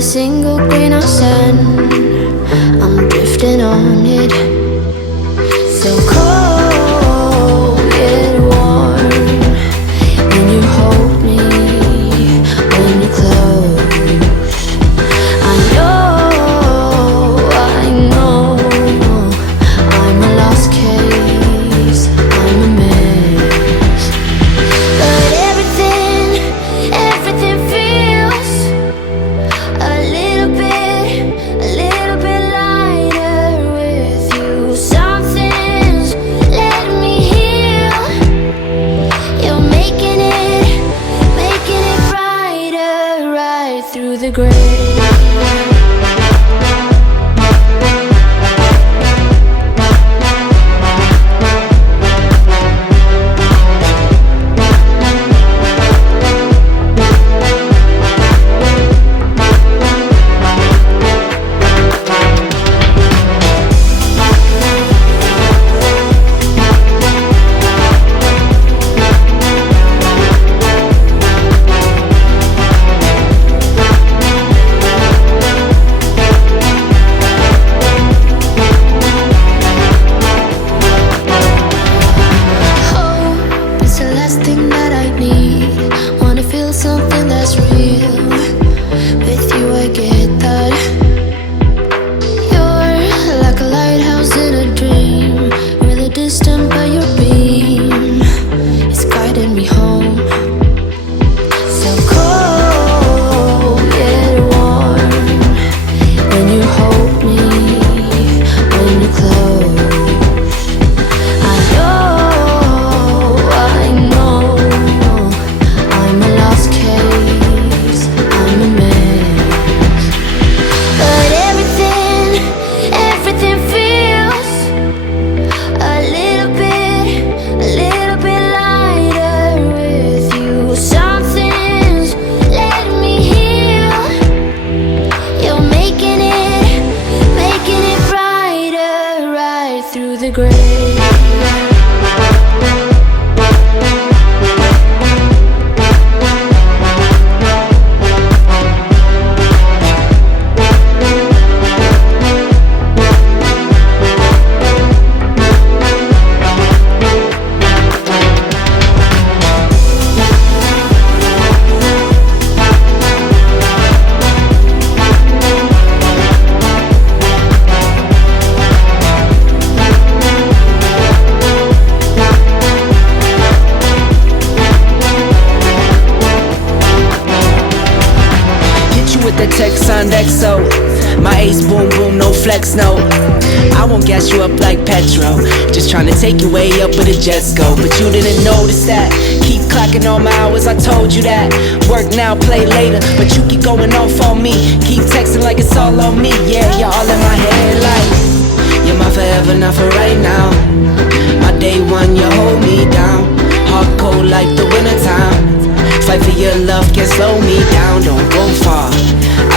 a single grain of sand. I'm drifting on it. So cold yet warm when you hold me, when you close. I know I'm a lost case, I'm a mess. But everything feels a little bit lighter with you. Something's letting me heal. You're making it brighter right through the gray. XO, my ace boom boom, no flex, no. I won't gas you up like petrol, just tryna take you way up where the jets go. But you didn't notice that. Keep clocking all my hours, I told you that. Work now, play later, but you keep going off on me. Keep texting like it's all on me. Yeah, you're all in my head like you're my forever, not for right now. My day one, you hold me down. Hard cold like the winter time. Fight for your love, can't slow me down.